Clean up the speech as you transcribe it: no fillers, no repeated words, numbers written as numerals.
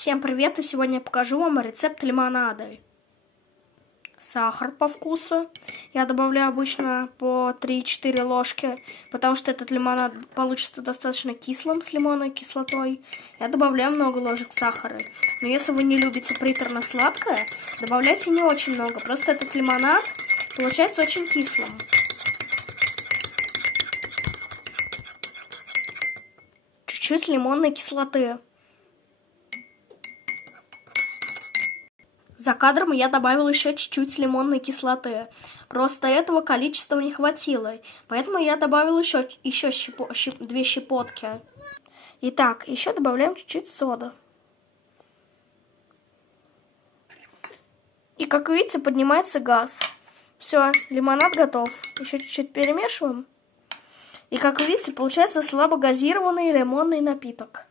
Всем привет, и сегодня я покажу вам рецепт лимонада. Сахар по вкусу. Я добавляю обычно по 3-4 ложки, потому что этот лимонад получится достаточно кислым, с лимонной кислотой. Я добавляю много ложек сахара. Но если вы не любите приторно-сладкое, добавляйте не очень много. Просто этот лимонад получается очень кислым. Чуть-чуть лимонной кислоты. За кадром я добавила еще чуть-чуть лимонной кислоты. Просто этого количества не хватило. Поэтому я добавила еще 2 щепотки. Итак, еще добавляем чуть-чуть соды. И как видите, поднимается газ. Все, лимонад готов. Еще чуть-чуть перемешиваем. И как видите, получается слабо газированный лимонный напиток.